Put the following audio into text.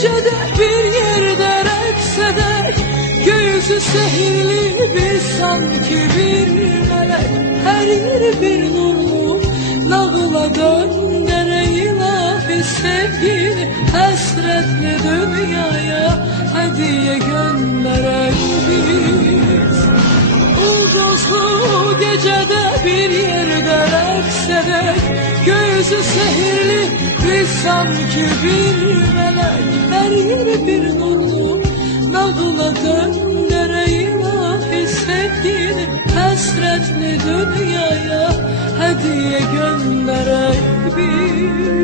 gecede bir yerde reksede, göğsü sehirli bir sanki bir melek. Her yeri bir nurlu nağıla döndere ilahi sevgili, hasretli dünyaya hediye gönderek biz. Ulduzlu gecede bir yerde reksede, göğsü sehirli bir sanki bir melek. Her yeri bir nurlu nağıla döndere ilahi sevgili, hasretli dünyaya hediye gönderek biz.